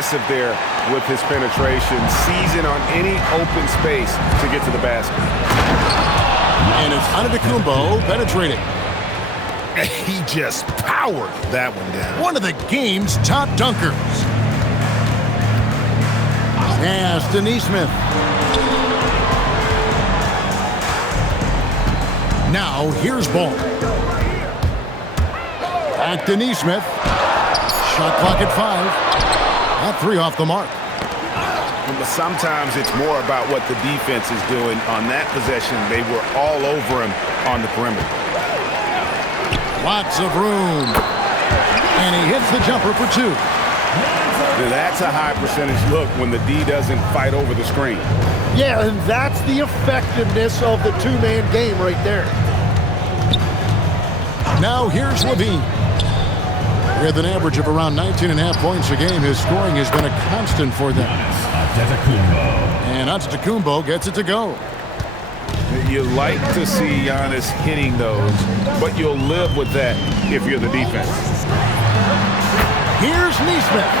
aggressive there with his penetration, seizing on any open space to get to the basket. And it's Antetokounmpo penetrating. He just powered that one down. One of the game's top dunkers. Pass to Neesmith. Now here's Ball. Back to Neesmith. Shot clock at 5. That 3 off the mark. But sometimes it's more about what the defense is doing. On that possession, they were all over him on the perimeter. Lots of room. And he hits the jumper for 2. Now that's a high percentage look when the D doesn't fight over the screen. Yeah, and that's the effectiveness of the two-man game right there. Now here's Levine. With an average of around 19.5 points a game, his scoring has been a constant for them. And Antetokounmpo gets it to go. You like to see Giannis hitting those, but you'll live with that if you're the defense. Here's Neesmith.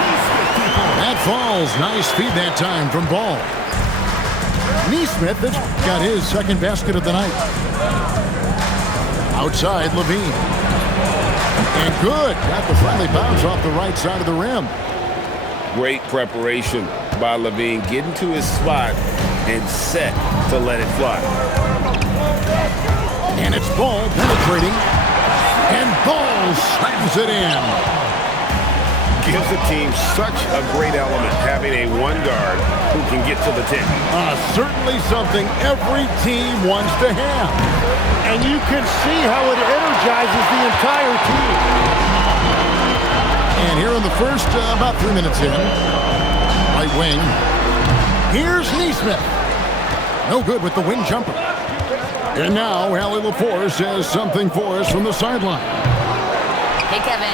That falls. Nice feed that time from Ball. Neesmith has got his second basket of the night. Outside, Levine. And good. Got the friendly bounce off the right side of the rim. Great preparation by Levine, getting to his spot and set to let it fly. And it's Ball penetrating. And Ball slams it in. Gives the team such a great element, having a one guard who can get to the 10. Certainly something every team wants to have. And you can see how it energizes the entire team. And here in the first, about 3 minutes in, right wing, here's Neesmith. No good with the wing jumper. And now, Allie LaForce has something for us from the sideline. Hey, Kevin.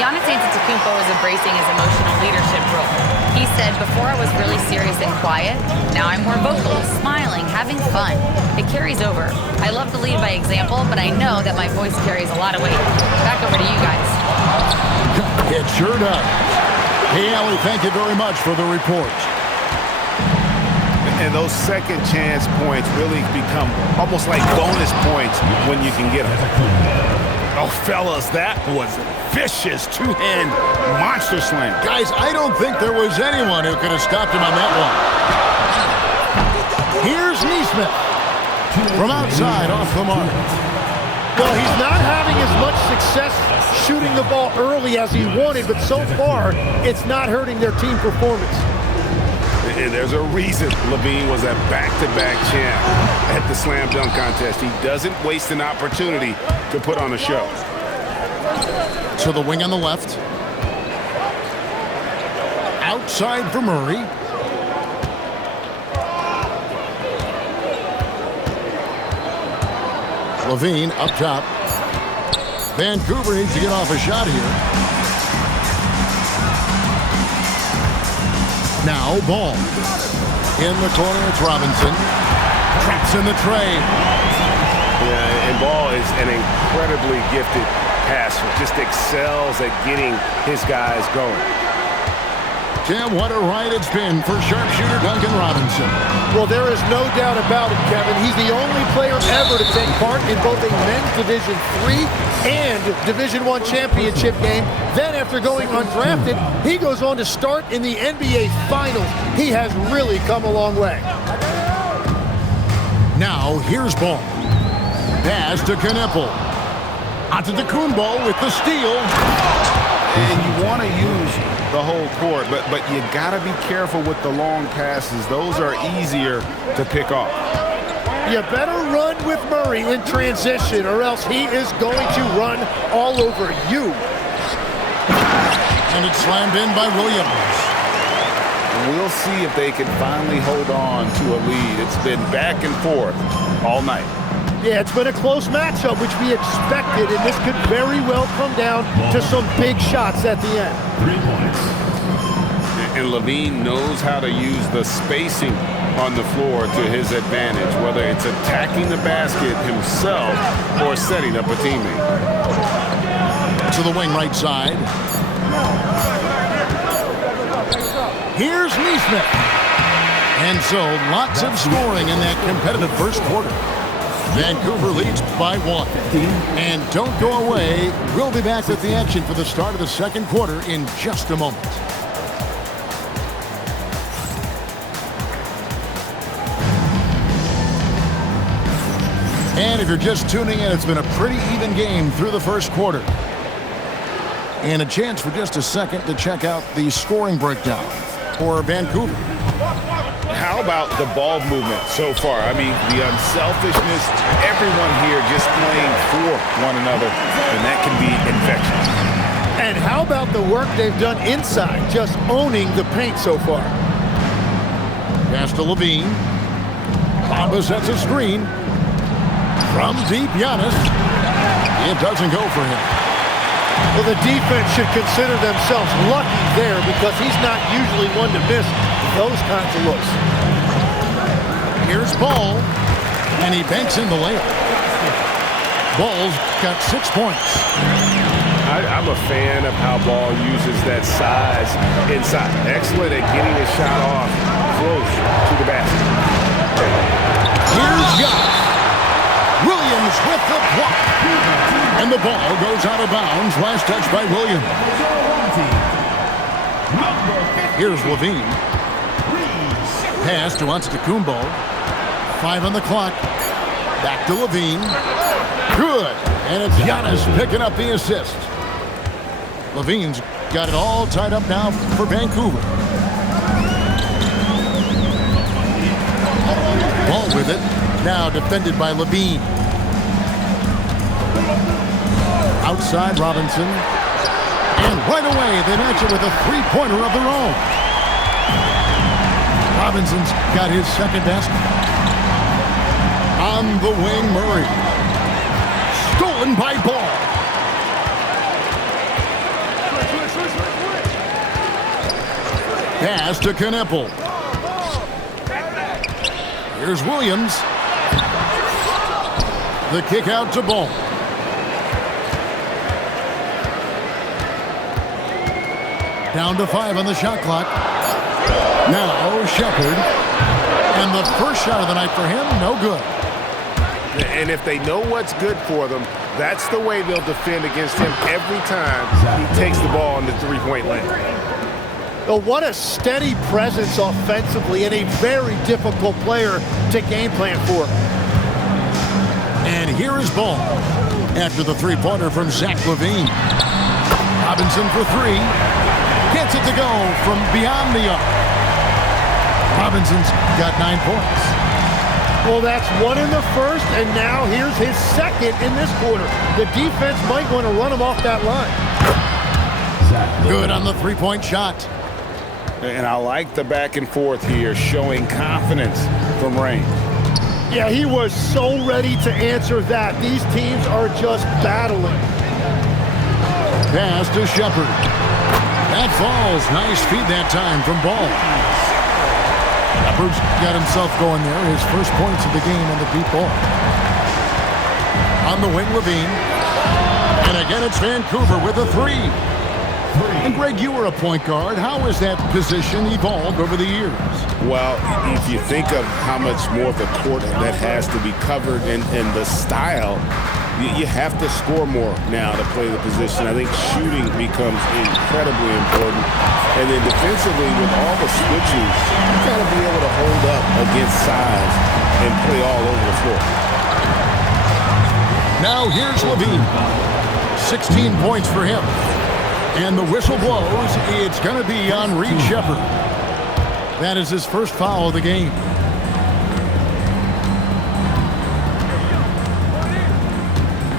Giannis Antetokounmpo is embracing his emotional leadership role. He said, before I was really serious and quiet, now I'm more vocal, smiling, having fun. It carries over. I love to lead by example, but I know that my voice carries a lot of weight. Back over to you guys. It sure does. Hey, Allie, thank you very much for the report. And those second chance points really become almost like bonus points when you can get them. Oh, fellas, that was a vicious two-hand monster slam. Guys, I don't think there was anyone who could have stopped him on that one. Here's Neesmith. From outside, off the mark. Well, he's not having as much success shooting the ball early as he wanted, but so far, it's not hurting their team performance. And there's a reason Levine was a back-to-back champ at the slam dunk contest. He doesn't waste an opportunity to put on a show. To the wing on the left. Outside for Murray. Levine up top. Vancouver needs to get off a shot here. Now Ball. In the corner, it's Robinson. Traps in the tray. Yeah, and Ball is an incredibly gifted passer. Just excels at getting his guys going. Tim, what a ride it's been for sharpshooter Duncan Robinson. Well, there is no doubt about it, Kevin. He's the only player ever to take part in both a men's Division III and Division I championship game. Then, after going undrafted, he goes on to start in the NBA Finals. He has really come a long way. Now, here's Ball. Pass to Kneppel. Antetokounmpo with the steal. And you want to use the whole court, but you got to be careful with the long passes. Those are easier to pick off. You better run with Murray in transition, or else he is going to run all over you. And it's slammed in by Williams. We'll see if they can finally hold on to a lead. It's been back and forth all night. Yeah, it's been a close matchup, which we expected, and this could very well come down to some big shots at the end. 3 points. And Levine knows how to use the spacing on the floor to his advantage, whether it's attacking the basket himself or setting up a teammate. To the wing right side. Here's Neesmith. And so lots of scoring in that competitive first quarter. Vancouver leads by 1. And don't go away. We'll be back with the action for the start of the second quarter in just a moment. And if you're just tuning in, it's been a pretty even game through the first quarter. And a chance for just a second to check out the scoring breakdown for Vancouver. How about the ball movement so far? I mean, the unselfishness, everyone here just playing for one another, and that can be infectious. And how about the work they've done inside, just owning the paint so far? Pass to Levine. Bamba sets a screen. From deep, Giannis. It doesn't go for him. Well, the defense should consider themselves lucky there because he's not usually one to miss those kinds of looks. Here's Ball, and he banks in the layup. Ball's got 6 points. I'm a fan of how Ball uses that size inside. Excellent at getting his shot off close to the basket. Here's Giannis. Williams with the block. And the ball goes out of bounds. Last touch by Williams. Here's Levine. Pass to Antetokounmpo. 5 on the clock. Back to Levine. Good. And it's Giannis picking up the assist. Levine's got it all tied up now for Vancouver. Ball with it. Now defended by Levine. Outside Robinson. And right away they match it with a three-pointer of their own. Robinson's got his second basket. On the wing, Murray. Stolen by Ball. Pass to Kneppel. Here's Williams. The kick out to Ball. Down to 5 on the shot clock. Now Shepard. And the first shot of the night for him, no good. And if they know what's good for them, that's the way they'll defend against him every time he takes the ball in the three-point lane. Oh, what a steady presence offensively and a very difficult player to game plan for. And here is Ball after the three-pointer from Zach LaVine. Robinson for 3. Gets it to go from beyond the arc. Robinson's got 9 points. Well, that's 1 in the first, and now here's his second in this quarter. The defense might want to run him off that line. Good on the three-point shot. And I like the back and forth here, showing confidence from Rain. Yeah, he was so ready to answer that. These teams are just battling. Pass to Shepard. That falls. Nice feed that time from Ball. Shepard's got himself going there. His first points of the game on the deep ball. On the wing, Levine. And again, it's Vancouver with a 3. And Greg, you were a point guard. How has that position evolved over the years? Well, if you think of how much more of the court that has to be covered and the style, you have to score more now to play the position. I think shooting becomes incredibly important. And then defensively, with all the switching, you got to be able to hold up against size and play all over the floor. Now here's Levine. 16 points for him. And the whistle blows. It's going to be on Reed Shepard. That is his first foul of the game.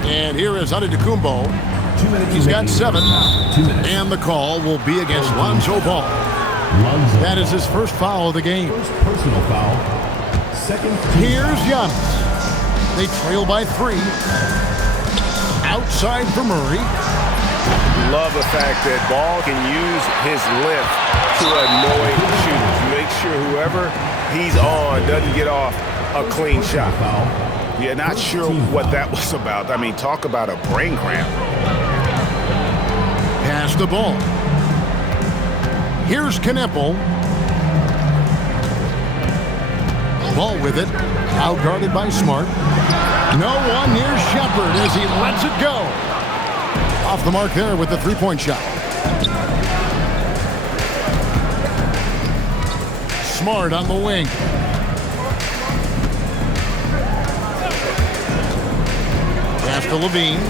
And here is Antetokounmpo. He's got 7. And the call will be against Lonzo Ball. That is his first foul of the game. Personal foul. Second. Here's Giannis. They trail by 3. Outside for Murray. Love the fact that Ball can use his lift to annoy shooters. Make sure whoever he's on doesn't get off a clean shot. Yeah, not sure what that was about. I mean, talk about a brain cramp. Pass the ball. Here's Kneppel. Ball with it. Out guarded by Smart. No one near Shepard as he lets it go. Off the mark there with the three-point shot. Smart on the wing. Pass to Levine.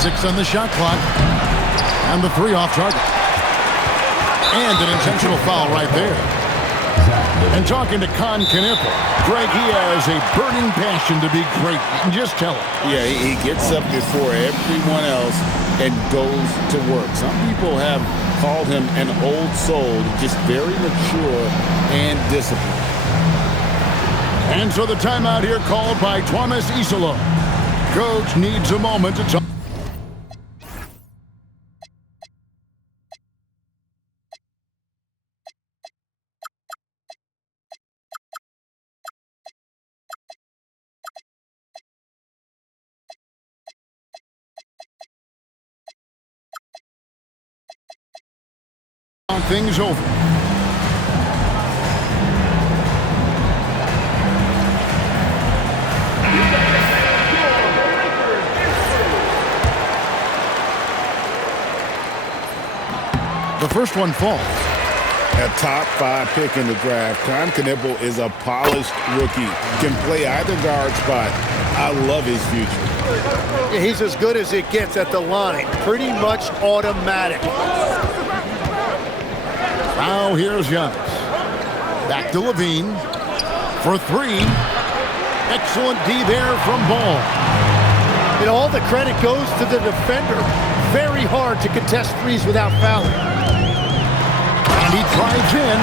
6 on the shot clock. And the 3 off target. And an intentional foul right there. And talking to Con Knippel, Greg, he has a burning passion to be great. You can just tell it. Yeah, he gets up before everyone else and goes to work. Some people have called him an old soul, just very mature and disciplined. And so the timeout here called by Thomas Isola. Coach needs a moment to talk. Things over. The first one falls. A top 5 pick in the draft. Con Knippel is a polished rookie. Can play either guard spot. I love his future. Yeah, he's as good as it gets at the line. Pretty much automatic. Now here's Giannis. Back to Levine for 3. Excellent D there from Ball. And all the credit goes to the defender. Very hard to contest threes without fouling. And he drives in.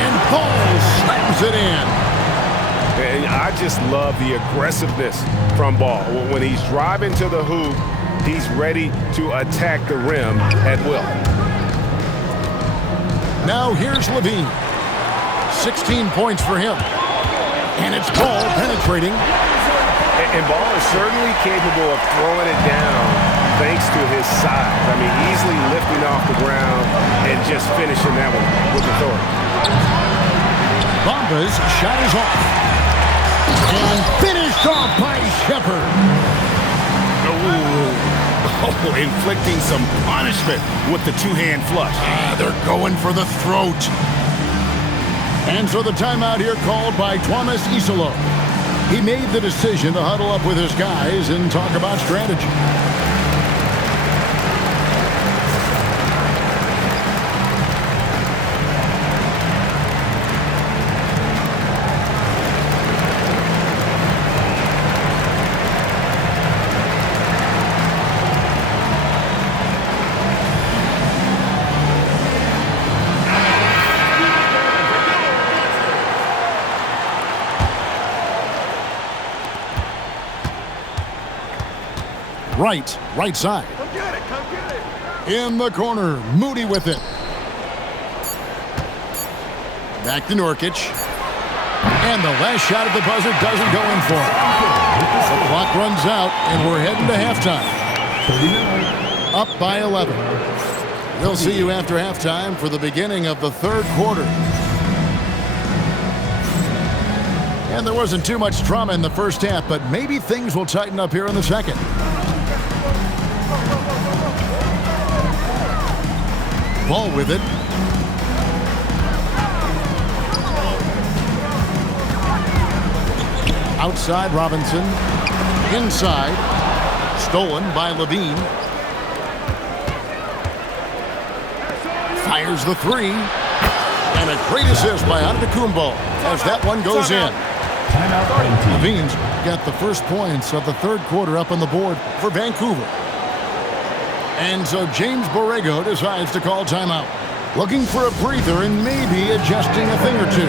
And Ball slams it in. And I just love the aggressiveness from Ball. When he's driving to the hoop, he's ready to attack the rim at will. Now here's Levine. 16 points for him. And it's Ball penetrating. And Ball is certainly capable of throwing it down thanks to his size. I mean, easily lifting off the ground and just finishing that one with authority. Bamba's shot is off. And finished off by Shepard. Oh, inflicting some punishment with the 2-hand flush. They're going for the throat. And so the timeout here called by Thomas Isola. He made the decision to huddle up with his guys and talk about strategy. Right side. Come get it. In the corner, Moody with it. Back to Nurkic. And the last shot at the buzzer doesn't go in for it. The clock runs out, and we're heading to halftime. Up by 11. We'll see you after halftime for the beginning of the third quarter. And there wasn't too much drama in the first half, but maybe things will tighten up here in the second. Ball with it. Outside Robinson. Inside. Stolen by Levine. Fires the 3. And a great assist by Antetokounmpo as that one goes in. Levine's got the first points of the third quarter up on the board for Vancouver. And so James Borrego decides to call timeout. Looking for a breather and maybe adjusting a thing or two.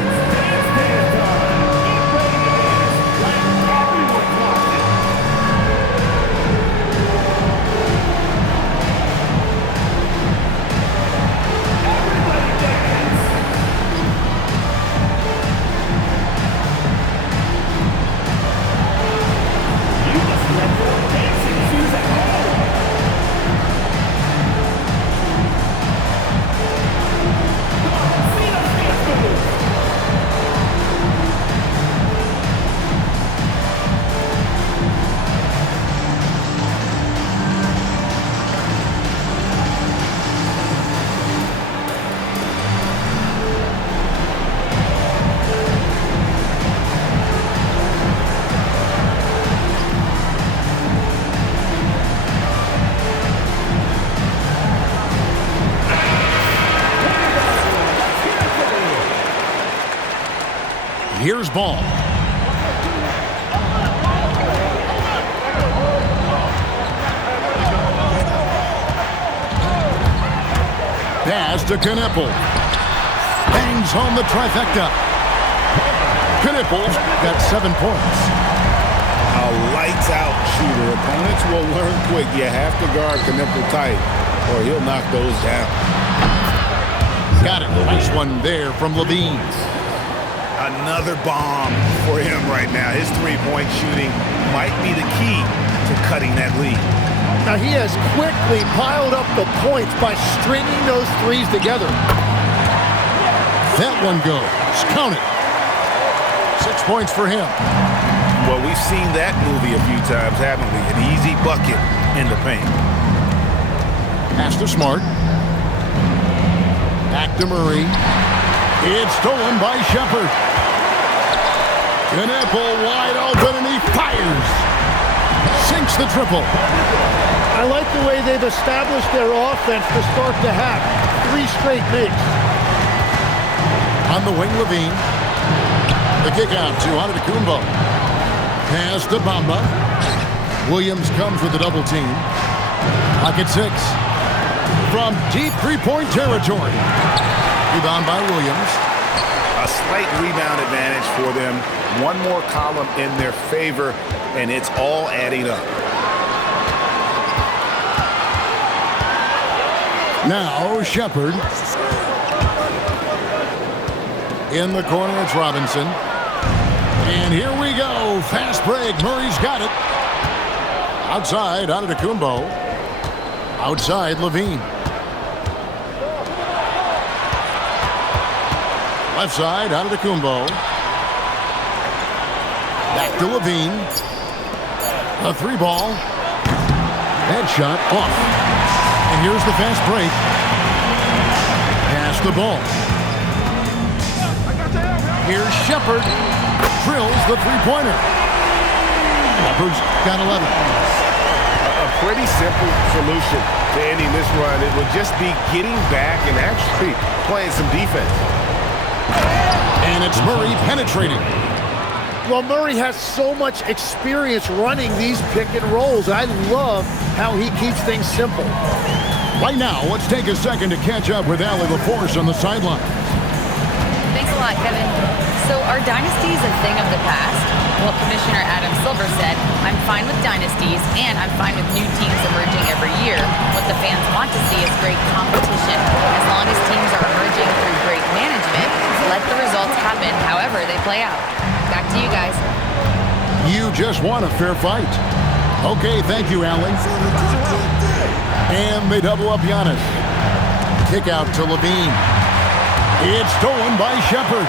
Here's ball. Pass to Knippel. Bangs home the trifecta. Knippel's got 7 points. A lights-out shooter. Opponents will learn quick. You have to guard Knippel tight, or he'll knock those down. Got it. Nice one there from Levine. Another bomb for him right now. His three-point shooting might be the key to cutting that lead. Now he has quickly piled up the points by stringing those threes together. That one goes. Count it. 6 points for him. Well, we've seen that movie a few times, haven't we? An easy bucket in the paint. Pass to Smart. Back to Murray. It's stolen by Shepard. Knippel wide open and he fires. Sinks the triple. I like the way they've established their offense to start the half. 3 straight bigs. On the wing, Levine. The kick out to Antetokounmpo. Pass to Bamba. Williams comes with the double team. Pocket 6. From deep three-point territory. Rebound by Williams. A slight rebound advantage for them. One more column in their favor, and it's all adding up. Now Shepard. In the corner, it's Robinson. And here we go. Fast break. Murray's got it. Outside, Antetokounmpo. Outside, Levine. Left side, Antetokounmpo. Back to Levine. A 3-ball. Headshot off. And here's the fast break. Pass the ball. Here's Shepard. Drills the three-pointer. Shepard's got 11. A pretty simple solution to ending this run. It would just be getting back and actually playing some defense. And it's Murray penetrating. Well, Murray has so much experience running these pick and rolls. I love how he keeps things simple. Right now, let's take a second to catch up with Allie LaForce on the sideline. Thanks a lot, Kevin. So are dynasties a thing of the past? Well, Commissioner Adam Silver said, I'm fine with dynasties and I'm fine with new teams emerging every year. What the fans want to see is great competition. As long as teams are emerging through great management, let the results happen however they play out. Back to you guys. You just want a fair fight. Okay, thank you, Allie. And they double up Giannis. Kick out to Levine. It's stolen by Shepard.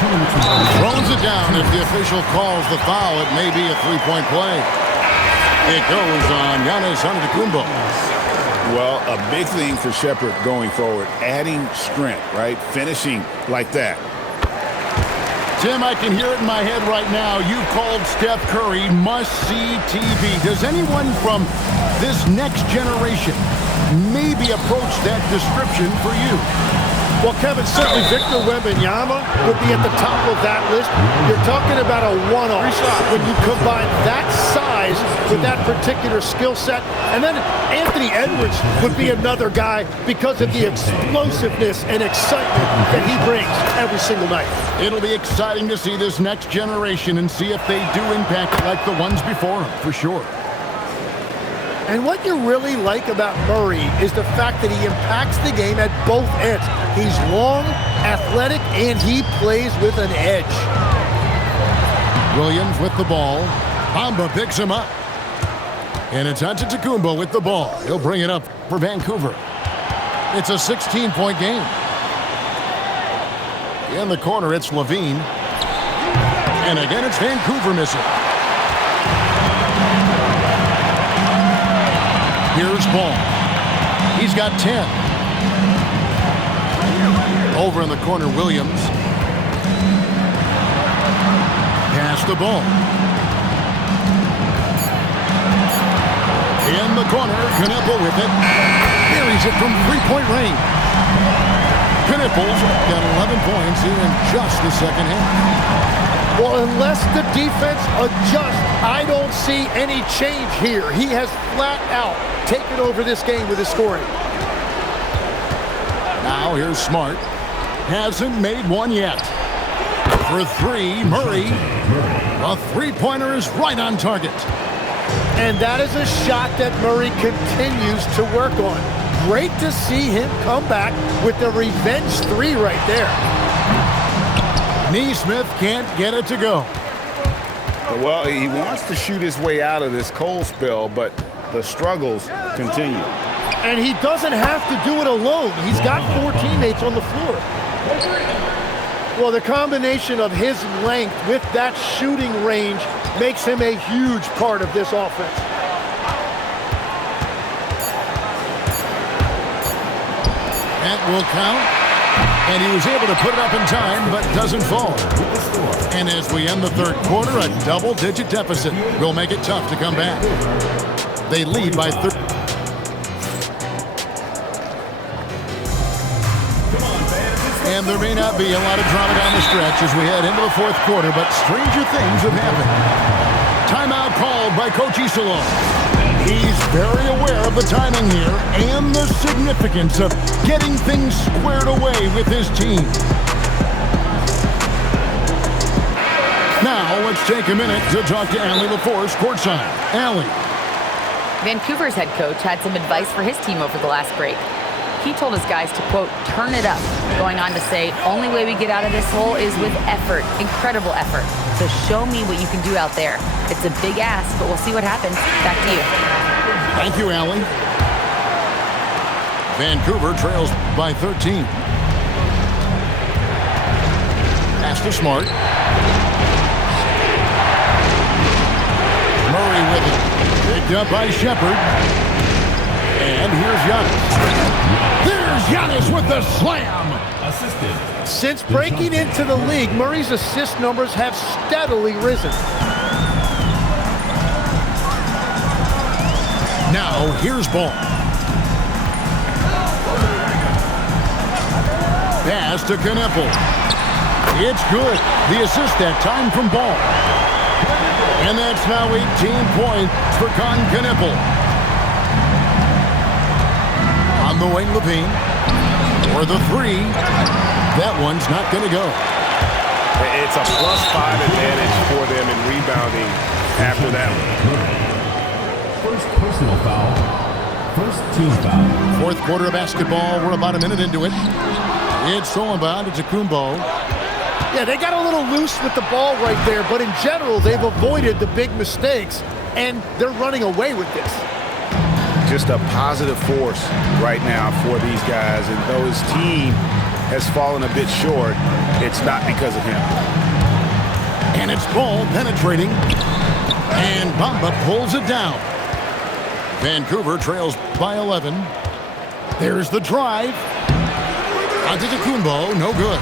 Throws it down. If the official calls the foul, it may be a three-point play. It goes on Giannis Antetokounmpo. Well, a big thing for Shepard going forward, adding strength, right? Finishing like that. Tim, I can hear it in my head right now. You called Steph Curry must-see TV. Does anyone from this next generation maybe approach that description for you? Well, Kevin, certainly Victor Wembanyama would be at the top of that list. You're talking about a one-off when you combine that size with that particular skill set. And then Anthony Edwards would be another guy because of the explosiveness and excitement that he brings every single night. It'll be exciting to see this next generation and see if they do impact it like the ones before him, for sure. And what you really like about Murray is the fact that he impacts the game at both ends. He's long, athletic, and he plays with an edge. Williams with the ball. Bamba picks him up. And it's Antetokounmpo with the ball. He'll bring it up for Vancouver. It's a 16-point game. In the corner, it's Levine. And again, it's Vancouver missing. Here's Ball. He's got 10. Over in the corner, Williams. Pass the ball. In the corner, Knippel with it. Buries it from three-point range. Knipples got 11 points here in just the second half. Well, unless the defense adjusts, I don't see any change here. He has flat out taken over this game with his scoring. Now here's Smart. Hasn't made one yet. For three, Murray. A three-pointer is right on target. And that is a shot that Murray continues to work on. Great to see him come back with the revenge three right there. Neesmith can't get it to go. Well, he wants to shoot his way out of this cold spell, but the struggles continue. And he doesn't have to do it alone. He's got 4 teammates on the floor. Well, the combination of his length with that shooting range makes him a huge part of this offense. That will count. And he was able to put it up in time, but doesn't fall. And as we end the third quarter, a double-digit deficit will make it tough to come back. They lead by 30. And there may not be a lot of drama down the stretch as we head into the fourth quarter, but stranger things have happened. Timeout called by Coach Iserlohn. He's very aware of the timing here and the significance of getting things squared away with his team. Now let's take a minute to talk to Allie LaForce courtside. Allie. Vancouver's head coach had some advice for his team over the last break. He told his guys to, quote, turn it up, going on to say, only way we get out of this hole is with effort, incredible effort. So show me what you can do out there. It's a big ask, but we'll see what happens. Back to you. Thank you, Allie. Vancouver trails by 13. Pass to Smart. Murray with it. Picked up by Shepard. And here's Giannis. There's Giannis with the slam. Assisted. Since breaking into the league, Murray's assist numbers have steadily risen. Now here's Ball. Pass to Knipples. It's good. The assist that time from Ball. And that's now 18 points for Knipples. On the wing, Levine. For the three. That one's not going to go. It's a +5 advantage for them in rebounding after that one. First personal foul. First team foul. Fourth quarter of basketball. We're about a minute into it. It's Solomon to Kumbo. Yeah, they got a little loose with the ball right there, but in general, they've avoided the big mistakes, and they're running away with this. Just a positive force right now for these guys, and though his team has fallen a bit short, it's not because of him. And it's Ball penetrating, and Bamba pulls it down. Vancouver trails by 11. There's the drive. Antetokounmpo, no good.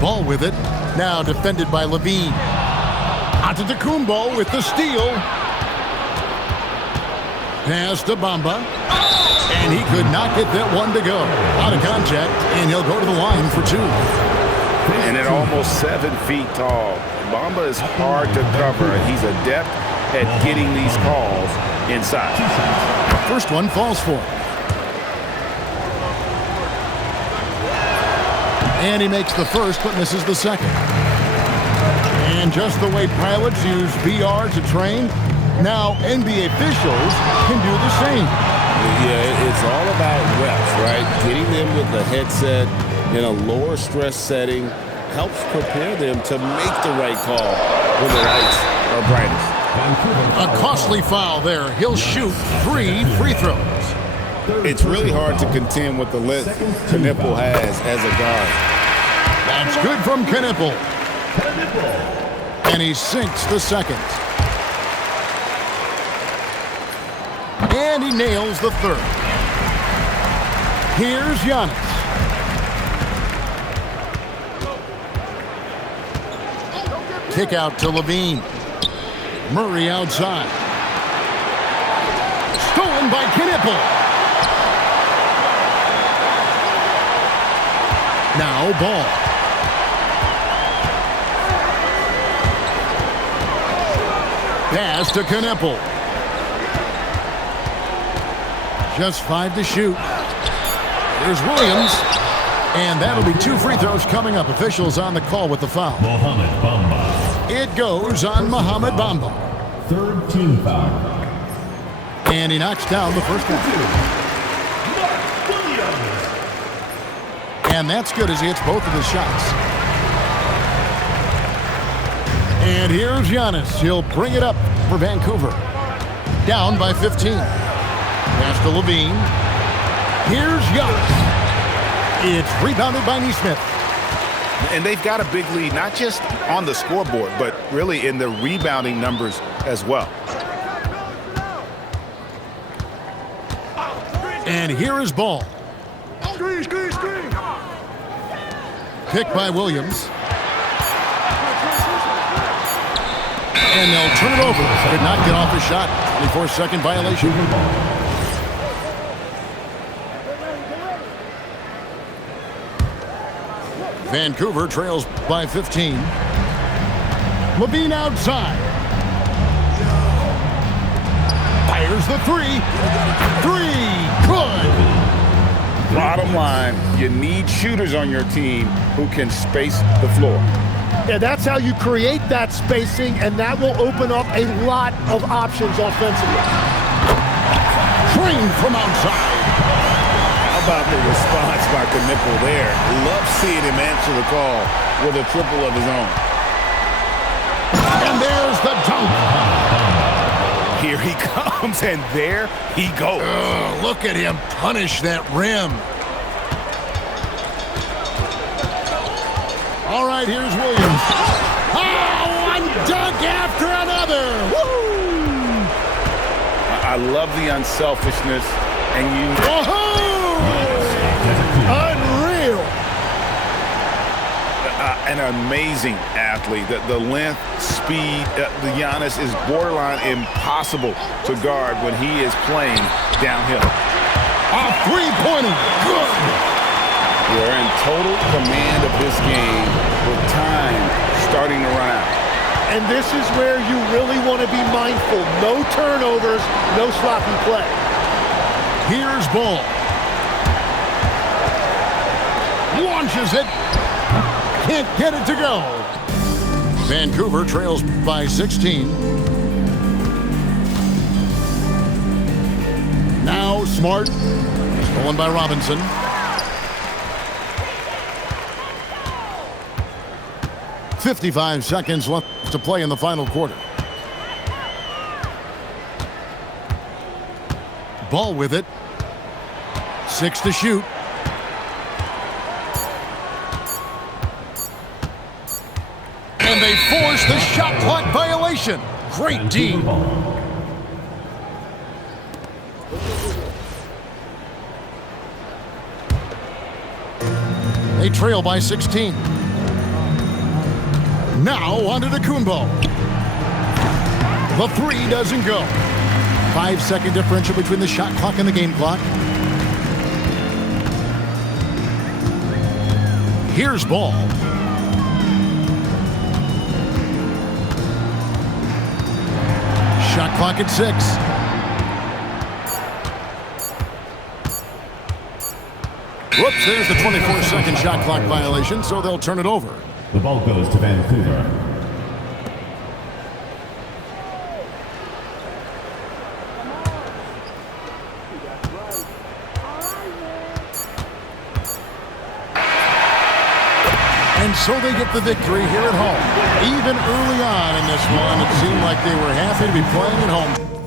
Ball with it, now defended by Levine. Antetokounmpo with the steal. Pass to Bamba. And he could not get that one to go. Out of contact, and he'll go to the line for two. And at almost 7 feet tall, Bamba is hard to cover. He's adept at getting these calls inside. First one falls for him. And he makes the first, but misses the second. And just the way pilots use VR to train, now NBA officials can do the same. Yeah, it's all about reps, right? Getting them with the headset in a lower stress setting helps prepare them to make the right call when the lights are brightest. A costly foul there. He'll shoot 3 free throws. It's really hard to contend with the length Knipples has as a guard. That's good from Knipples. And he sinks the second. And he nails the third. Here's Giannis. Kick out to Levine. Murray outside. Stolen by Knipples. Now Ball. Pass to Kneppel. Just 5 to shoot. Here's Williams. And that'll be 2 free throws coming up. Officials on the call with the foul. Mohamed Bamba. It goes on Mohamed Bamba. Third team foul. And he knocks down the first one. And that's good as he hits both of his shots. And here's Giannis. He'll bring it up for Vancouver. Down by 15. Pass to Levine. Here's Giannis. It's rebounded by Neesmith. And they've got a big lead, not just on the scoreboard, but really in the rebounding numbers as well. And here is Ball. Picked by Williams. And they'll turn it over. Could not get off his shot. 24-second violation. Vancouver trails by 15. Levine outside. Fires the three. Good. Bottom line, you need shooters on your team who can space the floor. Yeah, that's how you create that spacing, and that will open up a lot of options offensively. Trained from outside. How about the response by Kneppel there? Love seeing him answer the call with a triple of his own. And there's the dunk. Here he comes, and there he goes. Look at him punish that rim. All right, here's Williams. Oh, one dunk after another. Woo! I love the unselfishness, and Unreal. an amazing athlete. The length, speed, the Giannis is borderline impossible to guard when he is playing downhill. A three-pointer. Good. We're in total command of this game with time starting to run out. And this is where you really want to be mindful. No turnovers, no sloppy play. Here's Ball. Launches it. Can't get it to go. Vancouver trails by 16. Now Smart. Stolen by Robinson. .55 seconds left to play in the final quarter. Ball with it. 6 to shoot. And they force the shot clock violation. Great D. They trail by 16. Now onto the Kumbo. The three doesn't go. 5-second differential between the shot clock and the game clock. Here's Ball. Shot clock at 6. Whoops, there's the 24-second shot clock violation, so they'll turn it over. The ball goes to Vancouver. And so they get the victory here at home. Even early on in this one, it seemed like they were happy to be playing at home.